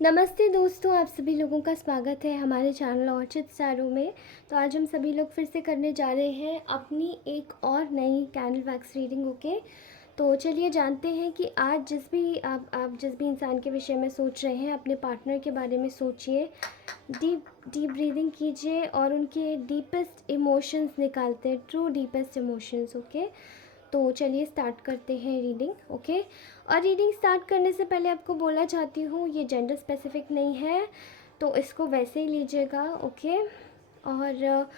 नमस्ते दोस्तों, आप सभी लोगों का स्वागत है हमारे चैनल ऑर्चिड स्टारों में। तो आज हम सभी लोग फिर से करने जा रहे हैं अपनी एक और नई कैंडल वैक्स रीडिंग। ओके, तो चलिए जानते हैं कि आज आप जिस भी इंसान के विषय में सोच रहे हैं, अपने पार्टनर के बारे में सोचिए। डीप डीप ब्रीदिंग कीजिए और उनके डीपेस्ट इमोशंस निकालते हैं, ट्रू डीपेस्ट इमोशंस। ओके, तो चलिए स्टार्ट करते हैं रीडिंग। ओके, और रीडिंग स्टार्ट करने से पहले आपको बोलना चाहती हूँ, ये जेंडर स्पेसिफिक नहीं है, तो इसको वैसे ही लीजिएगा। ओके, और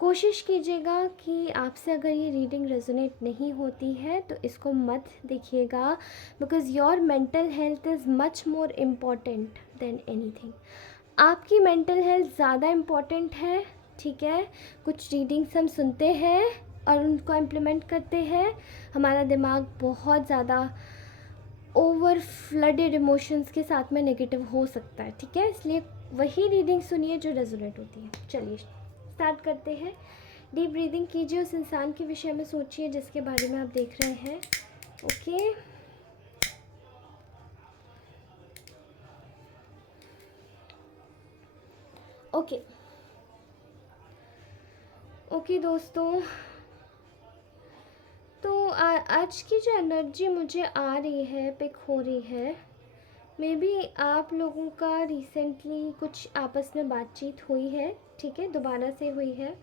कोशिश कीजिएगा कि आपसे अगर ये रीडिंग रेजोनेट नहीं होती है तो इसको मत देखिएगा, because your mental health is much more important than anything. आपकी मेंटल हेल्थ ज़्यादा इम्पॉर्टेंट है। ठीक है, कुछ रीडिंग्स हम सुनते हैं और उनको इम्प्लीमेंट करते हैं, हमारा दिमाग बहुत ज़्यादा ओवर फ्लडेड इमोशंस के साथ में नेगेटिव हो सकता है। ठीक है, इसलिए वही रीडिंग सुनिए जो रेजोनेट होती है। चलिए स्टार्ट करते हैं। डीप ब्रीदिंग कीजिए, उस इंसान के विषय में सोचिए जिसके बारे में आप देख रहे हैं। ओके, ओके, ओके दोस्तों, तो आज की जो एनर्जी मुझे आ रही है, पिक हो रही है, मे बी आप लोगों का रिसेंटली कुछ आपस में बातचीत हुई है। ठीक है, दोबारा से हुई है,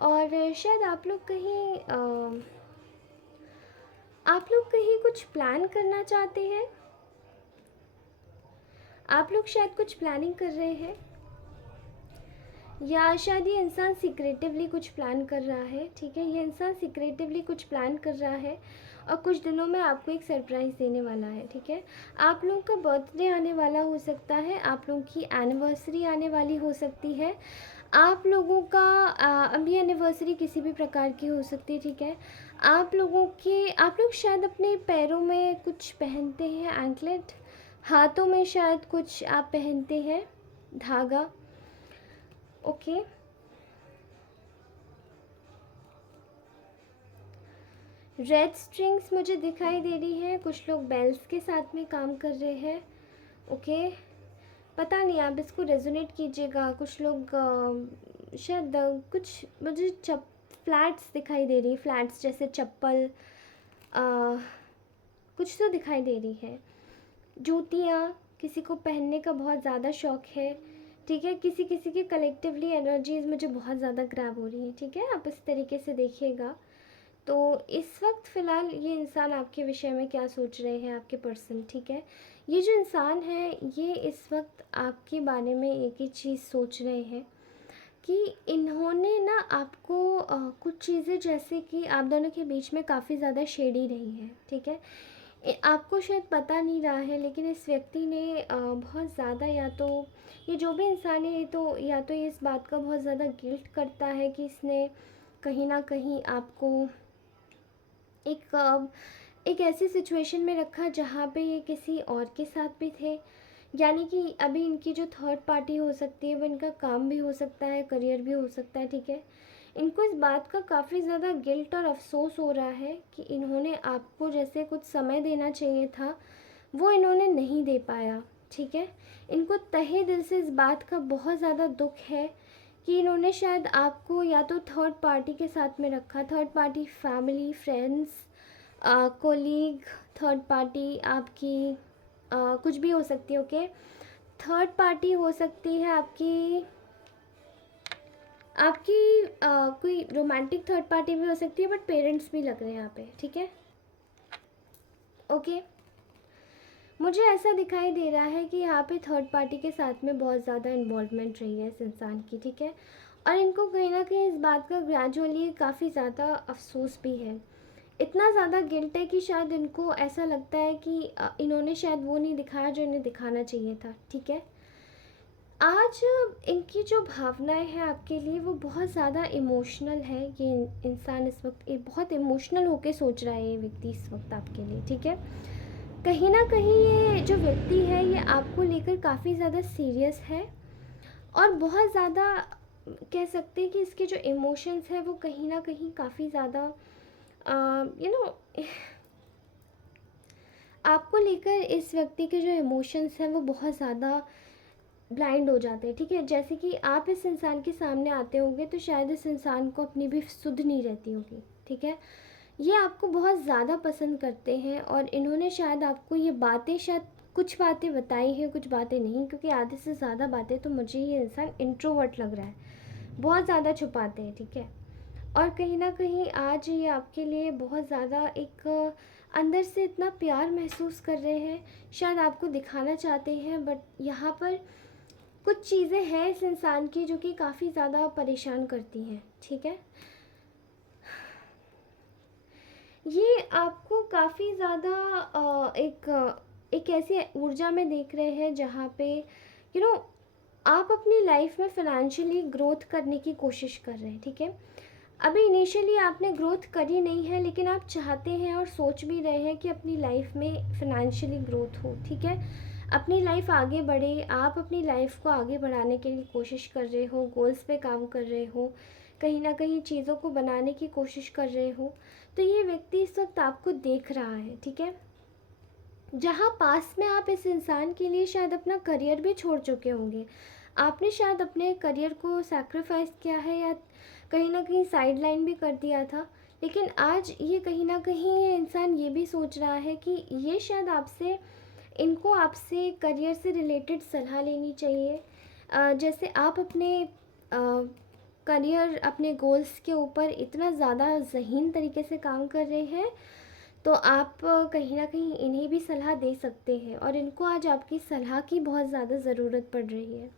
और शायद आप लोग कहीं कुछ प्लान करना चाहते हैं। आप लोग शायद कुछ प्लानिंग कर रहे हैं, या शायद ये इंसान सीक्रेटिवली कुछ प्लान कर रहा है। ठीक है, ये इंसान सीक्रेटिवली कुछ प्लान कर रहा है और कुछ दिनों में आपको एक सरप्राइज़ देने वाला है। ठीक है, आप लोगों का बर्थडे आने वाला हो सकता है, आप लोगों की एनिवर्सरी आने वाली हो सकती है, आप लोगों का अभी एनिवर्सरी किसी भी प्रकार की हो सकती है। ठीक है, आप लोग शायद अपने पैरों में कुछ पहनते हैं, एंकलेट, हाथों में शायद कुछ आप पहनते हैं, धागा। ओके, रेड स्ट्रिंग्स मुझे दिखाई दे रही है, कुछ लोग बेल्स के साथ में काम कर रहे हैं। ओके, पता नहीं, आप इसको रेजोनेट कीजिएगा। कुछ लोग शायद कुछ मुझे फ्लैट्स दिखाई दे रही, फ्लैट्स जैसे चप्पल, अ, कुछ तो दिखाई दे रही है। जूतियाँ, किसी को पहनने का बहुत ज़्यादा शौक़ है। ठीक है, किसी किसी की कलेक्टिवली एनर्जीज़ मुझे बहुत ज़्यादा ग्रैब हो रही हैं। ठीक है, आप इस तरीके से देखिएगा। तो इस वक्त फ़िलहाल ये इंसान आपके विषय में क्या सोच रहे हैं, आपके पर्सन। ठीक है, ये जो इंसान है ये इस वक्त आपके बारे में एक ही चीज़ सोच रहे हैं कि इन्होंने ना आपको कुछ चीज़ें, जैसे कि आप दोनों के बीच में काफ़ी ज़्यादा शेडी रही है। ठीक है, आपको शायद पता नहीं रहा है, लेकिन इस व्यक्ति ने बहुत ज़्यादा, या तो ये जो भी इंसान है, ये तो या तो ये इस बात का बहुत ज़्यादा गिल्ट करता है कि इसने कहीं ना कहीं आपको एक ऐसी सिचुएशन में रखा जहाँ पे ये किसी और के साथ भी थे। यानी कि अभी इनकी जो थर्ड पार्टी हो सकती है, वो इनका काम भी हो सकता है, करियर भी हो सकता है। ठीक है, इनको इस बात का काफ़ी ज़्यादा गिल्ट और अफसोस हो रहा है कि इन्होंने आपको जैसे कुछ समय देना चाहिए था, वो इन्होंने नहीं दे पाया। ठीक है, इनको तहे दिल से इस बात का बहुत ज़्यादा दुख है कि इन्होंने शायद आपको या तो थर्ड पार्टी के साथ में रखा, third party family, friends, colleague, third party आपकी कुछ भी हो सकती है। ओके, थर्ड पार्टी हो सकती है आपकी आपकी कोई रोमांटिक थर्ड पार्टी भी हो सकती है, बट पेरेंट्स भी लग रहे हैं यहाँ पे। ठीक है, ओके, मुझे ऐसा दिखाई दे रहा है कि यहाँ पे थर्ड पार्टी के साथ में बहुत ज़्यादा इन्वॉल्वमेंट रही है इस इंसान की। ठीक है, और इनको कहीं ना कहीं इस बात का ग्रेजुअली काफ़ी ज़्यादा अफसोस भी है, इतना ज़्यादा गिल्ट है कि शायद इनको ऐसा लगता है कि इन्होंने शायद वो नहीं दिखाया जो इन्हें दिखाना चाहिए था। ठीक है, आज इनकी जो भावनाएं हैं आपके लिए, वो बहुत ज़्यादा इमोशनल है। ये इंसान इस वक्त बहुत इमोशनल होके सोच रहा है, ये व्यक्ति इस वक्त आपके लिए। ठीक है, कहीं ना कहीं ये जो व्यक्ति है ये आपको लेकर काफ़ी ज़्यादा सीरियस है, और बहुत ज़्यादा कह सकते हैं कि इसके जो इमोशंस है वो कहीं ना कहीं काफ़ी ज़्यादा यू नो आपको लेकर इस व्यक्ति के जो इमोशंस हैं वो बहुत ज़्यादा ब्लाइंड हो जाते हैं, ठीक है। जैसे कि आप इस इंसान के सामने आते होंगे तो शायद इस इंसान को अपनी भी सुध नहीं रहती होगी, ठीक है। ये आपको बहुत ज़्यादा पसंद करते हैं और इन्होंने शायद आपको ये बातें, शायद कुछ बातें बताई हैं, कुछ बातें नहीं, क्योंकि आधे से ज़्यादा बातें तो मुझे ये इंसान इंट्रोवर्ट लग रहा है, बहुत ज़्यादा छुपाते हैं, ठीक है। और कहीं ना कहीं आज ये आपके लिए बहुत ज़्यादा एक अंदर से इतना प्यार महसूस कर रहे हैं, शायद आपको दिखाना चाहते हैं, बट यहाँ पर कुछ चीज़ें हैं इस इंसान की जो कि काफ़ी ज़्यादा परेशान करती हैं, ठीक है। ये आपको काफ़ी ज़्यादा एक ऐसी ऊर्जा में देख रहे हैं जहाँ पे यू नो आप अपनी लाइफ में फ़ाइनेंशियली ग्रोथ करने की कोशिश कर रहे हैं, ठीक है। अभी इनिशियली आपने ग्रोथ करी नहीं है, लेकिन आप चाहते हैं और सोच भी रहे हैं कि अपनी लाइफ में फ़ाइनेंशियली ग्रोथ हो, ठीक है। अपनी लाइफ आगे बढ़े, आप अपनी लाइफ को आगे बढ़ाने के लिए कोशिश कर रहे हो, गोल्स पे काम कर रहे हो, कहीं ना कहीं चीज़ों को बनाने की कोशिश कर रहे हो। तो ये व्यक्ति इस वक्त आपको देख रहा है, ठीक है। जहाँ पास में आप इस इंसान के लिए शायद अपना करियर भी छोड़ चुके होंगे, आपने शायद अपने करियर को सैक्रिफाइस किया है या कहीं ना कहीं साइड लाइन भी कर दिया था, लेकिन आज ये कहीं ना कहीं ये इंसान ये भी सोच रहा है कि ये शायद आपसे, इनको आपसे करियर से रिलेटेड सलाह लेनी चाहिए। जैसे आप अपने करियर, अपने गोल्स के ऊपर इतना ज़्यादा ज़हीन तरीके से काम कर रहे हैं, तो आप कहीं ना कहीं इन्हें भी सलाह दे सकते हैं और इनको आज आपकी सलाह की बहुत ज़्यादा ज़रूरत पड़ रही है,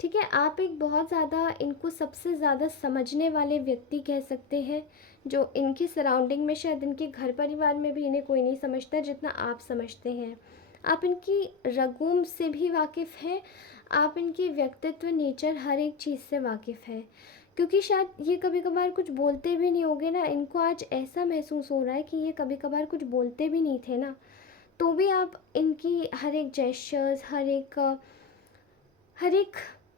ठीक है। आप एक बहुत ज़्यादा इनको सबसे ज़्यादा समझने वाले व्यक्ति कह सकते हैं, जो इनके सराउंडिंग में, शायद इनके घर परिवार में भी इन्हें कोई नहीं समझता जितना आप समझते हैं। आप इनकी रगूम से भी वाकिफ़ हैं, आप इनके व्यक्तित्व, नेचर, हर एक चीज़ से वाकिफ़ हैं, क्योंकि शायद ये कभी कभार कुछ बोलते भी नहीं होंगे ना, इनको आज ऐसा महसूस हो रहा है कि ये कभी कभार कुछ बोलते भी नहीं थे ना, तो भी आप इनकी हर एक जेस्चर्स, हर एक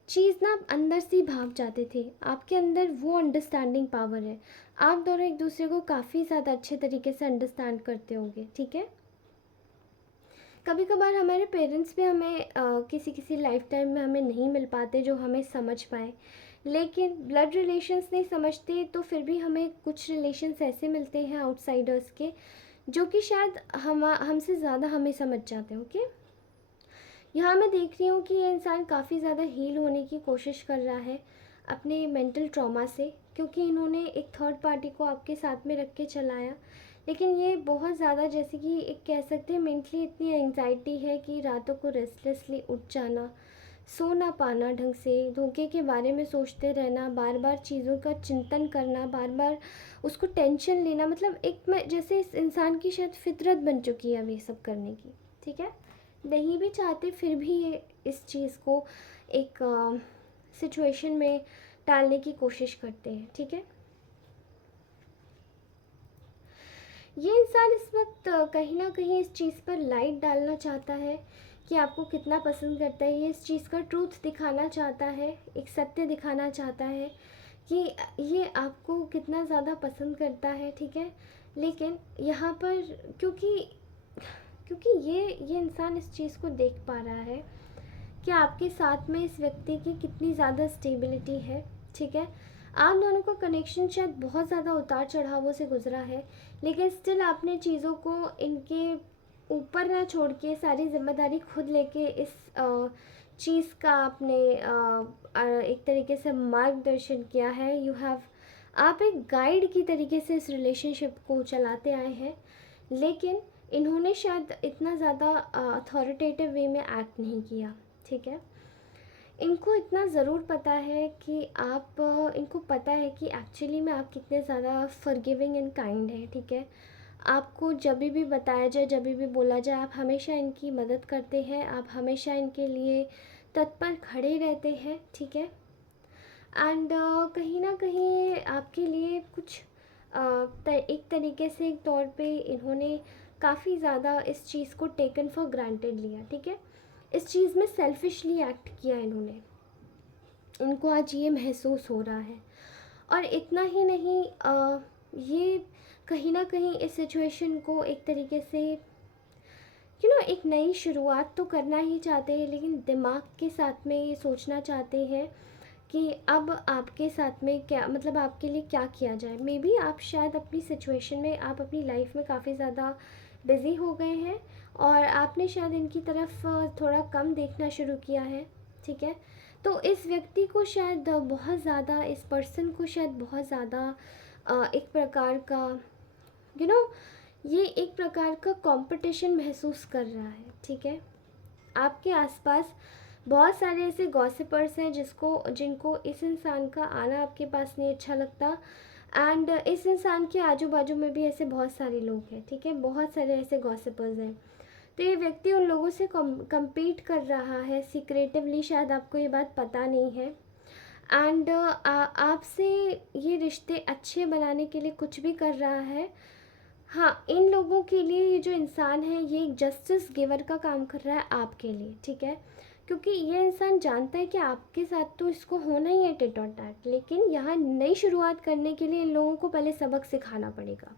चीज़ ना अंदर से ही भाग जाते थे। आपके अंदर वो अंडरस्टैंडिंग पावर है, आप दोनों एक दूसरे को काफ़ी ज़्यादा अच्छे तरीके से अंडरस्टैंड करते होंगे, ठीक है। कभी कभार हमारे पेरेंट्स भी हमें किसी किसी लाइफ टाइम में हमें नहीं मिल पाते जो हमें समझ पाए, लेकिन ब्लड रिलेशंस नहीं समझते तो फिर भी हमें कुछ रिलेशंस ऐसे मिलते हैं आउटसाइडर्स के, जो कि शायद हमसे ज़्यादा हमें समझ जाते हैं, ओके। यहाँ मैं देख रही हूँ कि ये इंसान काफ़ी ज़्यादा हील होने की कोशिश कर रहा है अपने मेंटल ट्रॉमा से, क्योंकि इन्होंने एक थर्ड पार्टी को आपके साथ में रख के चलाया, लेकिन ये बहुत ज़्यादा, जैसे कि एक कह सकते हैं, मेंटली इतनी एंग्जाइटी है कि रातों को रेस्टलेसली उठ जाना, सो ना पाना ढंग से, धोखे के बारे में सोचते रहना, बार बार चीज़ों का चिंतन करना, बार बार उसको टेंशन लेना, मतलब एक मैं जैसे इस इंसान की शायद फितरत बन चुकी है अब ये सब करने की, ठीक है। नहीं भी चाहते फिर भी ये इस चीज़ को एक सिचुएशन में टालने की कोशिश करते हैं, ठीक है। ये इंसान इस वक्त कहीं ना कहीं इस चीज़ पर लाइट डालना चाहता है कि आपको कितना पसंद करता है, ये इस चीज़ का ट्रूथ दिखाना चाहता है, एक सत्य दिखाना चाहता है कि ये आपको कितना ज़्यादा पसंद करता है, ठीक है। लेकिन यहाँ पर क्योंकि क्योंकि ये इंसान इस चीज़ को देख पा रहा है कि आपके साथ में इस व्यक्ति की कितनी ज़्यादा स्टेबिलिटी है, ठीक है। आप दोनों का कनेक्शन शायद बहुत ज़्यादा उतार चढ़ावों से गुजरा है, लेकिन स्टिल आपने चीज़ों को इनके ऊपर ना छोड़ के सारी जिम्मेदारी खुद लेके इस चीज़ का आपने एक तरीके से मार्गदर्शन किया है। आप एक गाइड की तरीके से इस रिलेशनशिप को चलाते आए हैं, लेकिन इन्होंने शायद इतना ज़्यादा अथॉरिटेटिव वे में एक्ट नहीं किया, ठीक है। इनको इतना ज़रूर पता है कि आप इनको पता है कि एक्चुअली में आप कितने ज़्यादा फॉरगिविंग एंड काइंड हैं, ठीक है। आपको जब भी बताया जाए, जब भी बोला जाए, आप हमेशा इनकी मदद करते हैं, आप हमेशा इनके लिए तत्पर खड़े रहते हैं, ठीक है। एंड कहीं ना कहीं आपके लिए कुछ एक तरीके से, एक तौर पे इन्होंने काफ़ी ज़्यादा इस चीज़ को टेकन फॉर ग्रांटेड लिया, ठीक है। इस चीज़ में सेल्फिशली एक्ट किया इन्होंने, इनको आज ये महसूस हो रहा है। और इतना ही नहीं, ये कहीं ना कहीं इस सिचुएशन को एक तरीके से एक नई शुरुआत तो करना ही चाहते हैं, लेकिन दिमाग के साथ में ये सोचना चाहते हैं कि अब आपके साथ में क्या, मतलब आपके लिए क्या किया जाए। मे बी आप शायद अपनी सिचुएशन में, आप अपनी लाइफ में काफ़ी ज़्यादा बिज़ी हो गए हैं और आपने शायद इनकी तरफ थोड़ा कम देखना शुरू किया है, ठीक है। तो इस व्यक्ति को शायद बहुत ज़्यादा, इस पर्सन को शायद बहुत ज़्यादा एक प्रकार का यू नो ये एक प्रकार का कंपटीशन महसूस कर रहा है, ठीक है। आपके आसपास बहुत सारे ऐसे गॉसिपर्स हैं जिनको इस इंसान का आना आपके पास नहीं अच्छा लगता, एंड इस इंसान के आजू बाजू में भी ऐसे बहुत सारे लोग हैं, ठीक है। बहुत सारे ऐसे गॉसिपर्स हैं। तो ये व्यक्ति उन लोगों से कम्पीट कर रहा है सीक्रेटिवली, शायद आपको ये बात पता नहीं है, एंड आपसे ये रिश्ते अच्छे बनाने के लिए कुछ भी कर रहा है। हाँ, इन लोगों के लिए ये जो इंसान है ये एक जस्टिस गिवर का काम कर रहा है आपके लिए, ठीक है। क्योंकि ये इंसान जानता है कि आपके साथ तो इसको होना ही है टिट और टैट, लेकिन यहाँ नई शुरुआत करने के लिए इन लोगों को पहले सबक सिखाना पड़ेगा।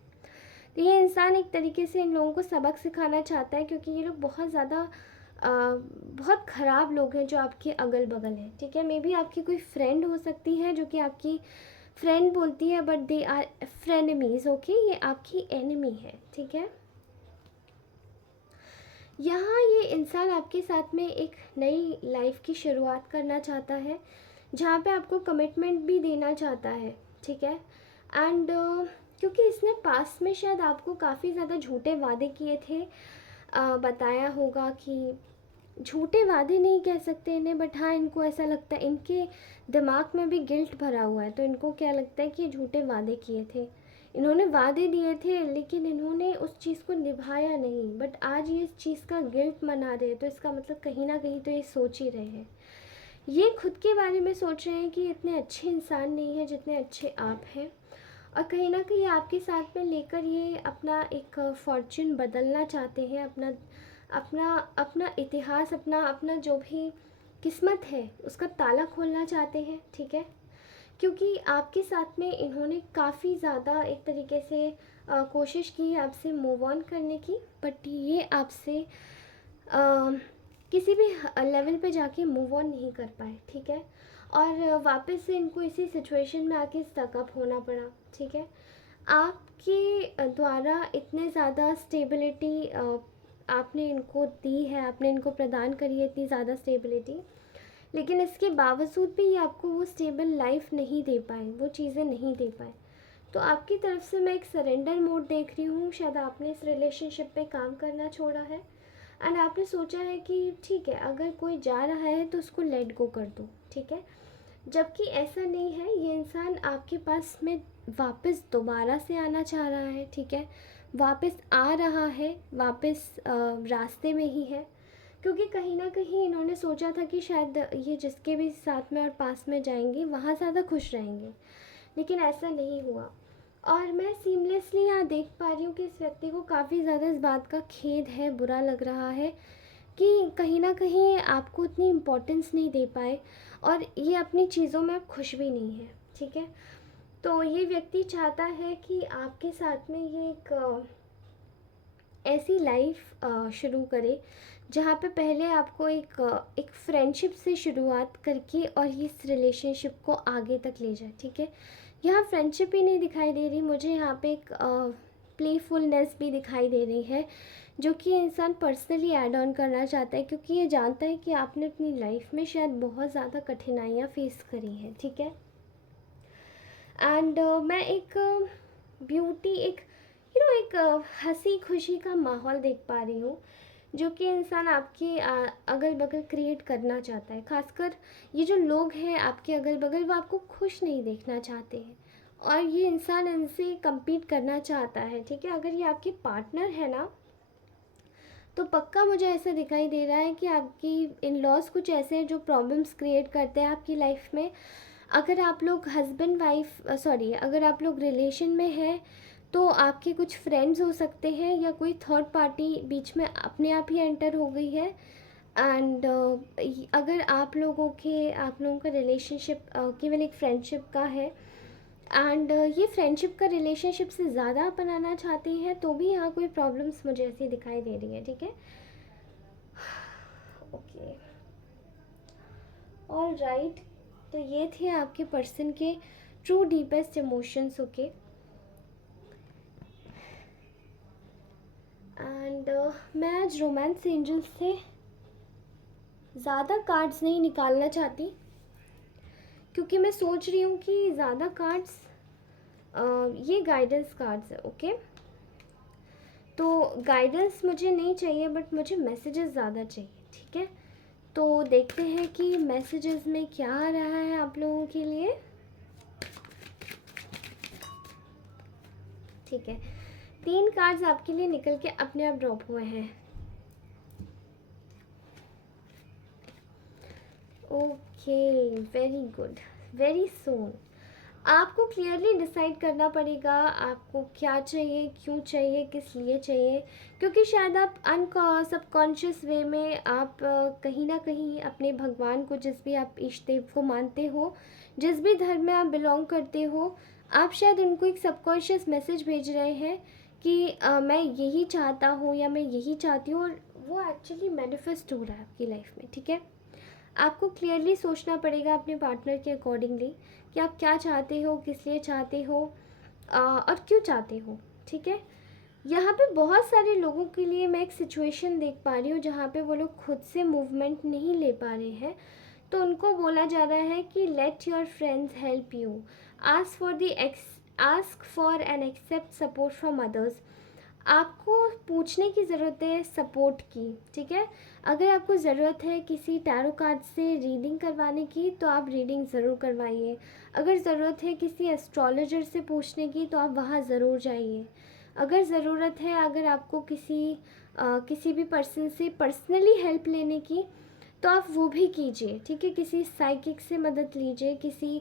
तो ये इंसान एक तरीके से इन लोगों को सबक सिखाना चाहता है, क्योंकि ये लोग बहुत ज़्यादा बहुत ख़राब लोग हैं जो आपके अगल बगल हैं, ठीक है। मे बी आपकी कोई फ्रेंड हो सकती है जो कि आपकी फ्रेंड बोलती है, बट दे आर फ्रेनेमीज, ओके। ये आपकी एनिमी है, ठीक है। यहाँ ये इंसान आपके साथ में एक नई लाइफ की शुरुआत करना चाहता है, जहाँ पे आपको कमिटमेंट भी देना चाहता है, ठीक है। एंड क्योंकि इसने पास्ट में शायद आपको काफ़ी ज़्यादा झूठे वादे किए थे, बताया होगा कि झूठे वादे नहीं कह सकते इन्हें, बट हाँ, इनको ऐसा लगता है, इनके दिमाग में भी गिल्ट भरा हुआ है, तो इनको क्या लगता है कि ये झूठे वादे किए थे, इन्होंने वादे दिए थे लेकिन इन्होंने उस चीज़ को निभाया नहीं, बट आज ये इस चीज़ का गिल्ट मना रहे हैं, तो इसका मतलब कहीं ना कहीं तो ये सोच ही रहे हैं, ये खुद के बारे में सोच रहे हैं कि इतने अच्छे इंसान नहीं है जितने अच्छे आप हैं, और कहीं ना कहीं आपके साथ में लेकर ये अपना एक फॉर्च्यून बदलना चाहते हैं, अपना अपना अपना इतिहास, अपना अपना जो भी किस्मत है उसका ताला खोलना चाहते हैं, ठीक है। क्योंकि आपके साथ में इन्होंने काफ़ी ज़्यादा एक तरीके से कोशिश की आपसे मूव ऑन करने की, बट ये आपसे किसी भी लेवल पे जाके मूव ऑन नहीं कर पाए, ठीक है। और वापस से इनको इसी सिचुएशन में आके स्टकअप होना पड़ा, ठीक है। आपके द्वारा इतने ज़्यादा स्टेबिलिटी आपने इनको दी है, आपने इनको प्रदान करी है इतनी ज़्यादा स्टेबिलिटी, लेकिन इसके बावजूद भी ये आपको वो स्टेबल लाइफ नहीं दे पाए, वो चीज़ें नहीं दे पाए। तो आपकी तरफ से मैं एक सरेंडर मोड देख रही हूँ, शायद आपने इस रिलेशनशिप पे काम करना छोड़ा है, एंड आपने सोचा है कि ठीक है, अगर कोई जा रहा है तो उसको लेट गो कर दो, ठीक है। जबकि ऐसा नहीं है, ये इंसान आपके पास में वापस दोबारा से आना चाह रहा है, ठीक है। वापस आ रहा है, वापस रास्ते में ही है, क्योंकि कहीं ना कहीं इन्होंने सोचा था कि शायद ये जिसके भी साथ में और पास में जाएंगे वहाँ ज़्यादा खुश रहेंगे, लेकिन ऐसा नहीं हुआ। और मैं सीमलेसली यहाँ देख पा रही हूँ कि इस व्यक्ति को काफ़ी ज़्यादा इस बात का खेद है, बुरा लग रहा है कि कहीं ना कहीं आपको उतनी इम्पोर्टेंस नहीं दे पाए, और ये अपनी चीज़ों में अब खुश भी नहीं है, ठीक है। तो ये व्यक्ति चाहता है कि आपके साथ में ये एक ऐसी लाइफ शुरू करे जहाँ पे पहले आपको एक फ्रेंडशिप से शुरुआत करके और इस रिलेशनशिप को आगे तक ले जाए, ठीक है। यहाँ फ्रेंडशिप ही नहीं दिखाई दे रही मुझे, यहाँ पे एक प्लेफुलनेस भी दिखाई दे रही है, जो कि इंसान पर्सनली ऐड ऑन करना चाहता है, क्योंकि ये जानता है कि आपने अपनी लाइफ में शायद बहुत ज़्यादा कठिनाइयाँ फेस करी हैं, ठीक है। एंड मैं एक ब्यूटी, एक एक हंसी खुशी का माहौल देख पा रही हूँ, जो कि इंसान आपके अगल बगल क्रिएट करना चाहता है। खासकर ये जो लोग हैं आपके अगल बगल, वो आपको खुश नहीं देखना चाहते हैं, और ये इंसान इनसे compete करना चाहता है, ठीक है। अगर ये आपके पार्टनर है ना, तो पक्का मुझे ऐसा दिखाई दे रहा है कि आपकी इन लॉज कुछ ऐसे हैं जो प्रॉब्लम्स क्रिएट करते हैं आपकी लाइफ में। अगर आप लोग हस्बैंड वाइफ सॉरी अगर आप लोग रिलेशन में हैं, तो आपके कुछ फ्रेंड्स हो सकते हैं, या कोई थर्ड पार्टी बीच में अपने आप ही एंटर हो गई है। एंड अगर आप लोगों का रिलेशनशिप केवल एक फ्रेंडशिप का है, एंड ये फ्रेंडशिप का रिलेशनशिप से ज़्यादा बनाना चाहते हैं, तो भी यहाँ कोई प्रॉब्लम्स मुझे ऐसी दिखाई दे रही है, ठीक है। ऑल राइट, तो ये थे आपके पर्सन के true deepest emotions. Okay, and मैं आज रोमांस एंजल्स से ज़्यादा कार्ड्स नहीं निकालना चाहती, क्योंकि मैं सोच रही हूँ कि ज़्यादा कार्ड्स ये गाइडेंस कार्ड्स है। ओके, तो गाइडेंस मुझे नहीं चाहिए, बट मुझे मैसेजेस ज़्यादा चाहिए। ठीक है, तो देखते हैं कि मैसेजेस में क्या आ रहा है आप लोगों के लिए। ठीक है, 3 कार्ड्स आपके लिए निकल के अपने आप ड्रॉप हुए हैं। Okay, very good, very soon. आपको क्लियरली डिसाइड करना पड़ेगा आपको क्या चाहिए, क्यों चाहिए, किस लिए चाहिए, क्योंकि शायद आप सबकॉन्शियस वे में आप कहीं ना कहीं अपने भगवान को, जिस भी आप इष्ट देव को मानते हो, जिस भी धर्म में आप बिलोंग करते हो, आप शायद उनको एक सबकॉन्शियस मैसेज भेज रहे हैं कि मैं यही चाहता हूँ या मैं यही चाहती हूँ, और वो एक्चुअली मैनिफेस्ट हो रहा है आपकी लाइफ में। ठीक है, आपको क्लियरली सोचना पड़ेगा अपने पार्टनर के अकॉर्डिंगली कि आप क्या चाहते हो, किस लिए चाहते हो, और क्यों चाहते हो। ठीक है, यहाँ पे बहुत सारे लोगों के लिए मैं एक सिचुएशन देख पा रही हूँ जहाँ पे वो लोग खुद से मूवमेंट नहीं ले पा रहे हैं, तो उनको बोला जा रहा है कि let your friends help you, ask for and accept support from others. आपको पूछने की ज़रूरत है सपोर्ट की। ठीक है, अगर आपको ज़रूरत है किसी टैरो कार्ड से रीडिंग करवाने की, तो आप रीडिंग ज़रूर करवाइए। अगर ज़रूरत है किसी एस्ट्रोलॉजर से पूछने की, तो आप वहाँ ज़रूर जाइए। अगर ज़रूरत है, अगर आपको किसी भी पर्सन से पर्सनली हेल्प लेने की, तो आप वो भी कीजिए। ठीक है, किसी साइकिक से मदद लीजिए, किसी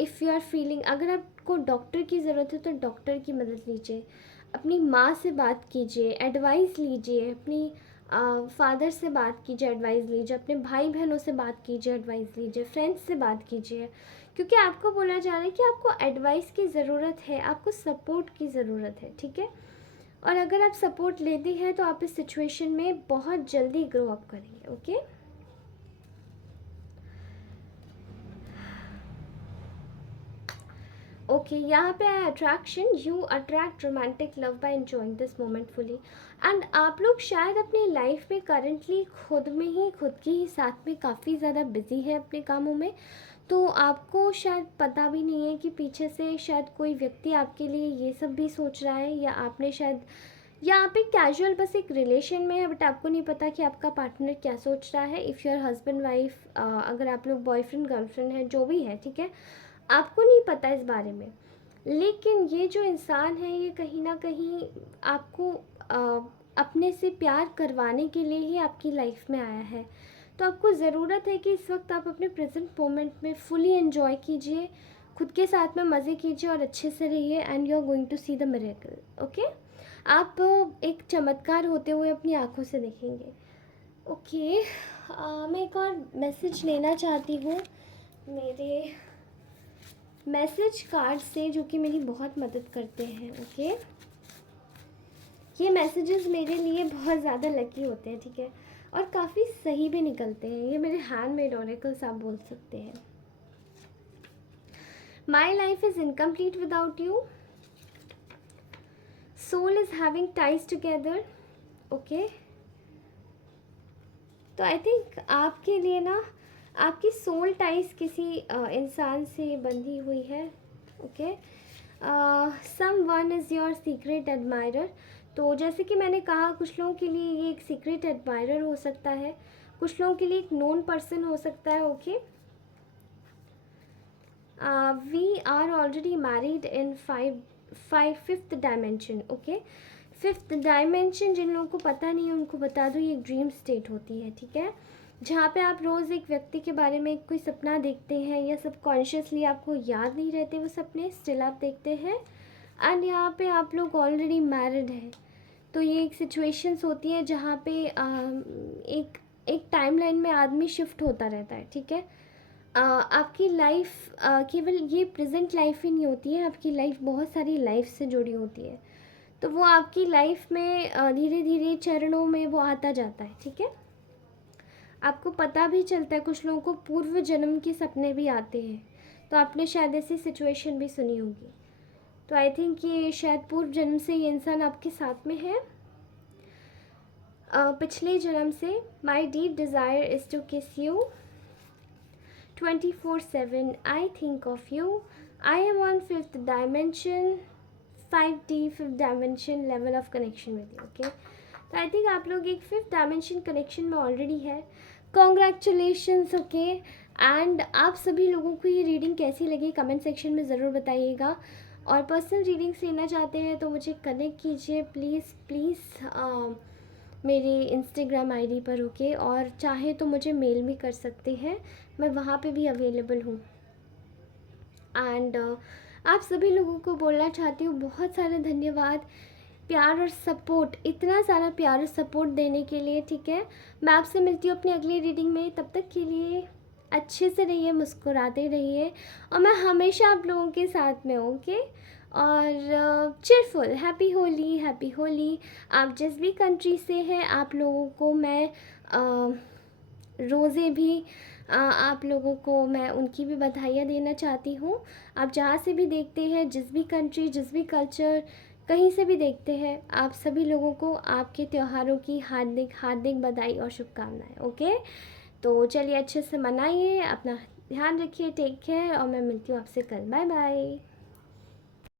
इफ़ यू आर फीलिंग, अगर आपको डॉक्टर की ज़रूरत है तो डॉक्टर की मदद लीजिए। अपनी माँ से बात कीजिए, एडवाइस लीजिए, अपनी फादर से बात कीजिए, एडवाइस लीजिए, अपने भाई बहनों से बात कीजिए, एडवाइस लीजिए, फ्रेंड्स से बात कीजिए, क्योंकि आपको बोला जा रहा है कि आपको एडवाइस की ज़रूरत है, आपको सपोर्ट की ज़रूरत है। ठीक है, और अगर आप सपोर्ट लेते हैं तो आप इस सिचुएशन में बहुत जल्दी ग्रो अप करेंगे। ओके, ओके, यहाँ पे है attraction, you attract romantic love by enjoying this moment fully. And आप लोग शायद अपनी लाइफ में करंटली खुद के ही साथ में काफ़ी ज़्यादा बिजी है अपने कामों में, तो आपको शायद पता भी नहीं है कि पीछे से शायद कोई व्यक्ति आपके लिए ये सब भी सोच रहा है, या आपने शायद, या आप एक कैजुअल बस एक रिलेशन में है, बट आपको नहीं पता कि आपका पार्टनर क्या सोच रहा है। इफ़ योर हस्बैंड वाइफ, अगर आप लोग बॉयफ्रेंड गर्लफ्रेंड है, जो भी है, ठीक है, आपको नहीं पता इस बारे में, लेकिन ये जो इंसान है ये कहीं ना कहीं आपको अपने से प्यार करवाने के लिए ही आपकी लाइफ में आया है। तो आपको ज़रूरत है कि इस वक्त आप अपने प्रेजेंट मोमेंट में फुली एंजॉय कीजिए, खुद के साथ में मज़े कीजिए और अच्छे से रहिए, and you are going to see the miracle. Okay, आप एक चमत्कार होते हुए अपनी आँखों से देखेंगे। ओके, मैं एक और मैसेज लेना चाहती हूँ मेरे मैसेज कार्ड से, जो कि मेरी बहुत मदद करते हैं। ओके, ये मैसेजेस मेरे लिए बहुत ज़्यादा लकी होते हैं। ठीक है, और काफ़ी सही भी निकलते हैं। ये मेरे हैंडमेड ऑरेकल्स आप बोल सकते हैं। My life is incomplete without you, soul is having ties together. Okay, तो आई थिंक आपके लिए ना आपकी सोल टाइज किसी इंसान से बंधी हुई है। Okay, someone is your secret admirer. तो जैसे कि मैंने कहा, कुछ लोगों के लिए ये एक सीक्रेट एडमायरर हो सकता है, कुछ लोगों के लिए एक नोन पर्सन हो सकता है। Okay, we are already married in fifth dimension. Okay, fifth dimension जिन लोगों को पता नहीं है उनको बता दो, ये एक ड्रीम स्टेट होती है। ठीक है, जहाँ पे आप रोज़ एक व्यक्ति के बारे में कोई सपना देखते हैं, या सबकॉन्शियसली आपको याद नहीं रहते वो सपने, स्टिल आप देखते हैं, एंड यहाँ पे आप लोग ऑलरेडी मैरिड हैं। तो ये एक सिचुएशंस होती है जहाँ पे एक एक टाइमलाइन में आदमी शिफ्ट होता रहता है। ठीक है, आपकी लाइफ केवल ये प्रेजेंट लाइफ ही नहीं होती है, आपकी लाइफ बहुत सारी लाइफ से जुड़ी होती है। तो वो आपकी लाइफ में धीरे धीरे चरणों में वो आता जाता है। ठीक है, आपको पता भी चलता है, कुछ लोगों को पूर्व जन्म के सपने भी आते हैं, तो आपने शायद ऐसी सिचुएशन भी सुनी होगी। तो आई थिंक ये शायद पूर्व जन्म से ये इंसान आपके साथ में है। पिछले जन्म से माई डीप डिज़ायर इज़ टू किस you 24/7, I think of you. I am on 5th dimension, 5D 5th dimension level of connection with you. Okay, तो आई थिंक आप लोग एक 5th डायमेंशन कनेक्शन में ऑलरेडी है। कॉन्ग्रेचुलेशंस। ओके, एंड आप सभी लोगों को ये रीडिंग कैसी लगी कमेंट सेक्शन में ज़रूर बताइएगा। और पर्सनल रीडिंग्स लेना चाहते हैं तो मुझे कनेक्ट कीजिए प्लीज़ प्लीज़ मेरे इंस्टाग्राम आईडी पर। ओके, और चाहे तो मुझे मेल भी कर सकते हैं, मैं वहाँ पे भी अवेलेबल हूँ। एंड आप सभी लोगों को बोलना चाहती हूँ बहुत सारा धन्यवाद, प्यार और सपोर्ट, इतना सारा प्यार और सपोर्ट देने के लिए। ठीक है, मैं आपसे मिलती हूँ अपनी अगली रीडिंग में। तब तक के लिए अच्छे से रहिए, मुस्कुराते रहिए, और मैं हमेशा आप लोगों के साथ में हूँ। ओके, और cheerful, happy Holi, happy Holi. आप जिस भी कंट्री से हैं आप लोगों को मैं रोज़े भी आप लोगों को मैं उनकी भी बधाइयाँ देना चाहती हूँ। आप जहाँ से भी देखते हैं, जिस भी कंट्री, जिस भी कल्चर, कहीं से भी देखते हैं, आप सभी लोगों को आपके त्योहारों की हार्दिक हार्दिक बधाई और शुभकामनाएं। ओके, तो चलिए अच्छे से मनाइए, अपना ध्यान रखिए, टेक केयर, और मैं मिलती हूँ आपसे कल। Bye bye.